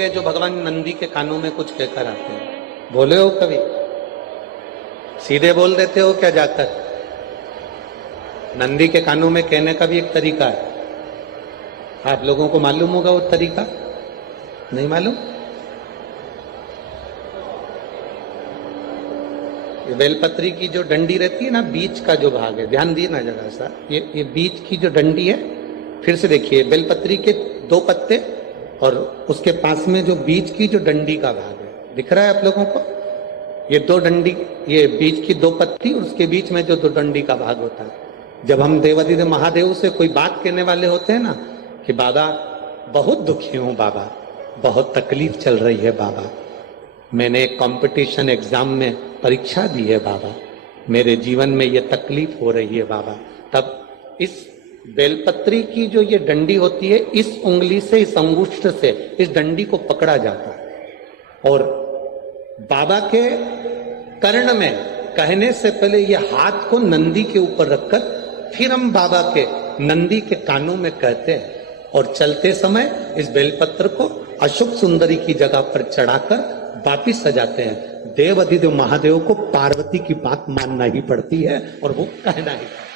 लोग हैं जो भगवान नंदी के कानों में कुछ कहकर आते हैं? बोले हो कभी? सीधे बोल देते हो क्या जाकर? नंदी के कानों में कहने का भी एक तरीका है। आप लोगों को मालूम होगा वो तरीका? नहीं मालूम? बेलपत्री की जो डंडी रहती है ना, बीच का जो भाग है, ध्यान दिए ना जरा सा, ये बीच की जो डंडी है, फिर से देखिए, बेलपत्री के 2 पत्ते और उसके पास में जो बीच की जो डंडी का भाग है, दिख रहा है आप लोगों को? ये 2 डंडी, ये बीच की 2 पत्ती और उसके बीच में जो 2 डंडी का भाग होता है। जब हम देवादिदेव महादेव से कोई बात कहने वाले होते हैं ना कि बाबा बहुत दुखी हूं, बाबा बहुत तकलीफ चल रही है, बाबा मैंने एक कंपटीशन एग्जाम में परीक्षा दी है, बाबा मेरे जीवन में ये तकलीफ हो रही है, बाबा, तब इस बेलपत्री की जो ये डंडी होती है, इस उंगली से, इस अंगुष्ठ से इस डंडी को पकड़ा जाता है और बाबा के कर्ण में कहने से पहले ये हाथ को नंदी के ऊपर रखकर फिर हम बाबा के नंदी के कानों में कहते हैं और चलते समय इस बेलपत्र को अशोक सुंदरी की जगह पर चढ़ाकर वापिस सजाते हैं। देव अधिदेव महादेव को पार्वती की बात मानना ही पड़ती है और वो कहना ही पड़ता।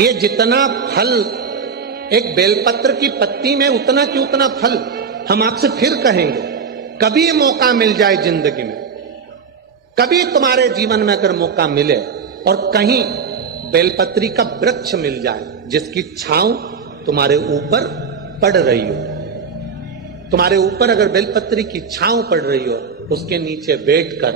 ये जितना फल एक बेलपत्र की पत्ती में, उतना की उतना फल हम आपसे फिर कहेंगे। कभी मौका मिल जाए जिंदगी में, कभी तुम्हारे जीवन में अगर मौका मिले और कहीं बेलपत्री का वृक्ष मिल जाए जिसकी छांव तुम्हारे ऊपर पड़ रही हो, तुम्हारे ऊपर अगर बेलपत्री की छांव पड़ रही हो, उसके नीचे बैठकर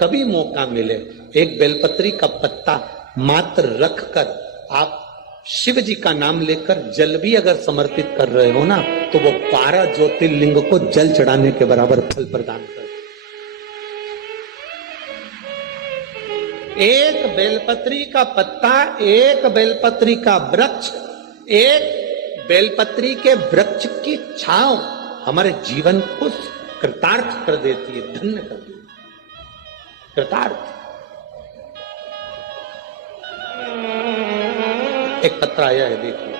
कभी मौका मिले, एक बेलपत्री का पत्ता मात्र रखकर आप शिव जी का नाम लेकर जल भी अगर समर्पित कर रहे हो ना, तो वो 12 ज्योतिर्लिंग को जल चढ़ाने के बराबर फल प्रदान कर। एक बेलपत्री का पत्ता, एक बेलपत्री का वृक्ष, एक बेलपत्री के वृक्ष की छांव हमारे जीवन को कृतार्थ कर देती है, धन्य कर देती है, कृतार्थ। एक पत्र आया है, देखिए।